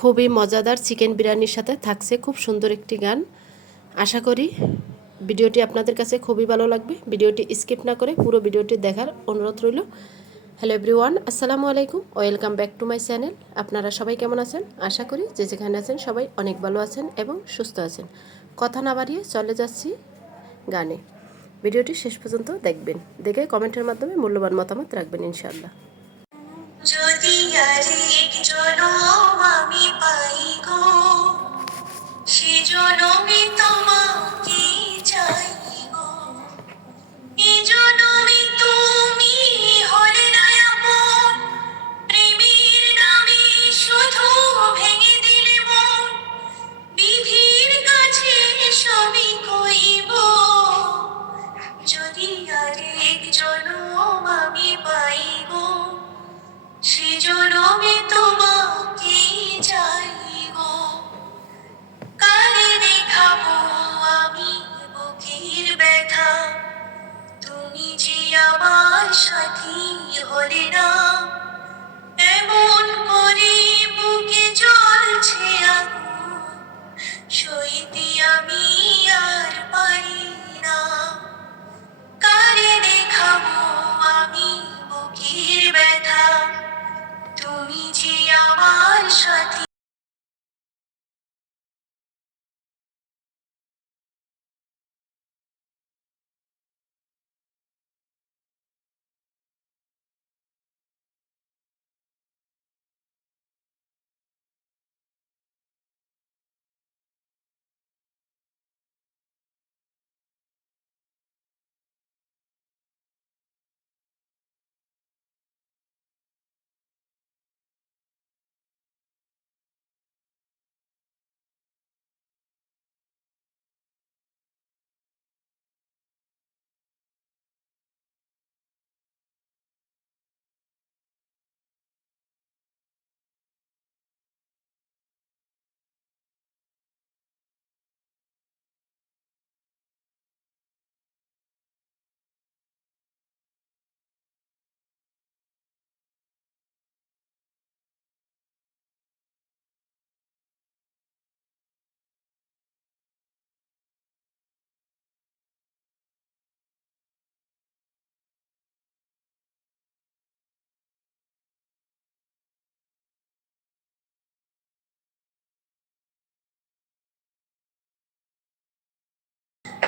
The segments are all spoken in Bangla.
খুবই মজাদার চিকেন বিরিয়ানির সাথে থাকছে। খুব সুন্দর একটি গান। আশা করি ভিডিওটি আপনাদের কাছে খুবই ভালো লাগবে। ভিডিওটি স্কিপ না করে পুরো ভিডিওটি দেখার অনুরোধ রইল। হ্যালো এভরিওয়ান, আসসালামু আলাইকুম। Welcome back to my channel. আপনারা সবাই কেমন আছেন? আশা করি যে যেখানে আছেন সবাই অনেক ভালো আছেন এবং সুস্থ আছেন। কথা না বাড়িয়ে চলে যাচ্ছি গানে। ভিডিওটি শেষ পর্যন্ত দেখবেন। দেখে কমেন্টের মাধ্যমে মূল্যবান মতামত রাখবেন ইনশাআল্লাহ। আরেক জনম আমি পাই গো সে জনমে সাথী হরে রাম এমন করে বুকে জ্বলছে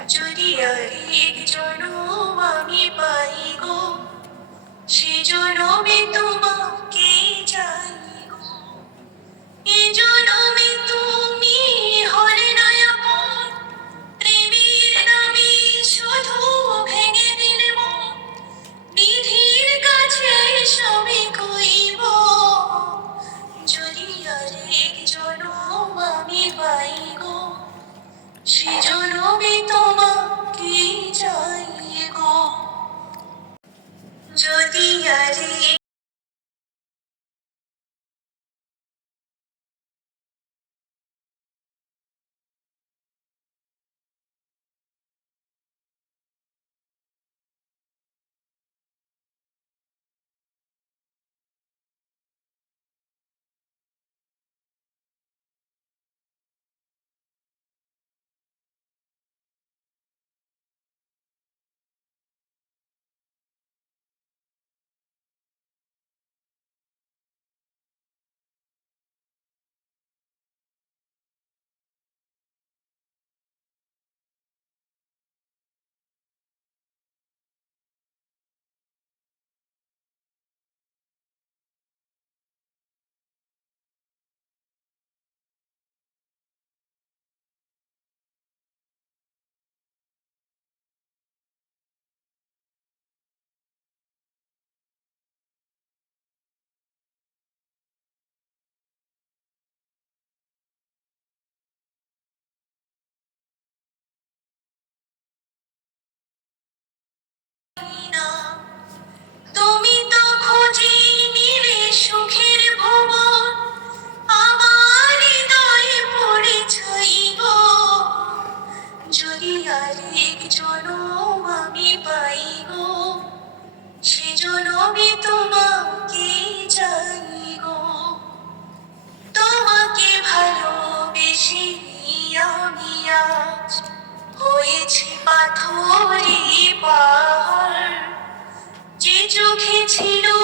যদি আরেক জনম আমি পাই গো সে জনমে তোমাকে চাই গো এ জনমে জানি আরেক জনম আমি পাই গো। সে জনমে তোমাকে চাই গো। তোমাকে ভালোবেসে আমি আজ হয়েছি পাথরে পাহাড়। যে চোখে ছিল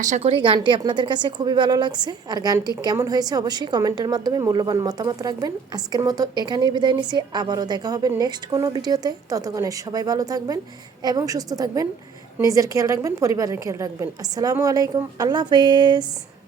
আশা করি গানটি আপনাদের কাছে খুবই ভালো লাগছে। আর গানটি কেমন হয়েছে অবশ্যই কমেন্টের মাধ্যমে মূল্যবান মতামত রাখবেন। আজকের মতো এখানেই বিদায় নিচ্ছি। আবারও দেখা হবে নেক্সট কোনো ভিডিওতে। ততক্ষণে সবাই ভালো থাকবেন এবং সুস্থ থাকবেন। নিজের খেয়াল রাখবেন, পরিবারের খেয়াল রাখবেন। আসসালামু আলাইকুম। আল্লাহ হাফেজ।